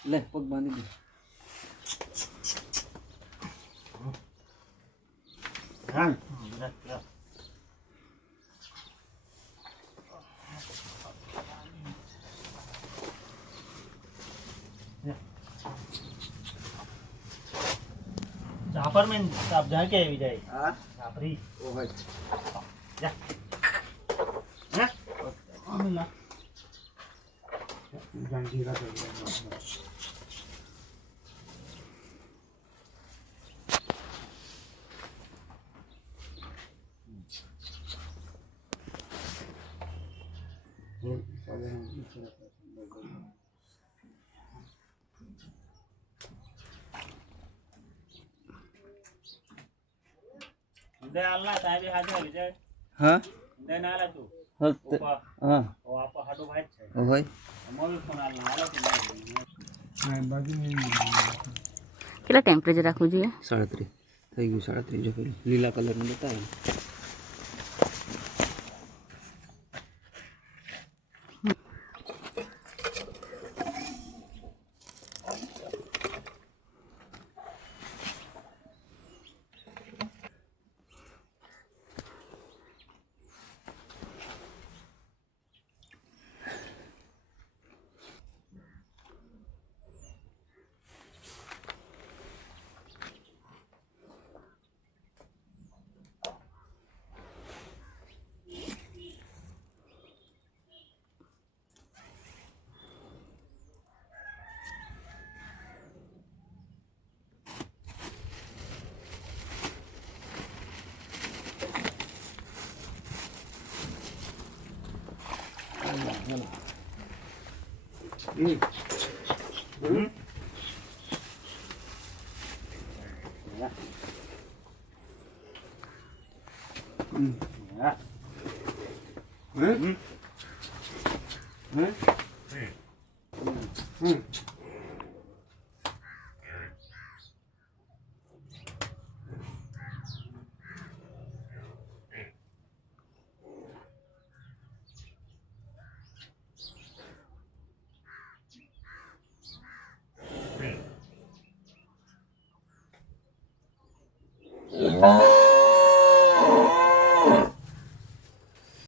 લે પગ બાંધી દે. હા जाफर में आप जाके આવી જાય હા જાફરી ઓ ભાઈ જા હે આમલા જંજીરા તો दे अल्लाह साहेब हाजिर विजय હા दे नाला तू હા હા ओ आप हाडो भाई छे ઓ ભાઈ मोबाइल फोन आला हालो तो नहीं बाजू में કેટલા ટેમ્પરેચર રાખવું જોઈએ? 37 થઈ ગયું 37 જો પેલું લીલા કલરનું બતાવે. Yeah.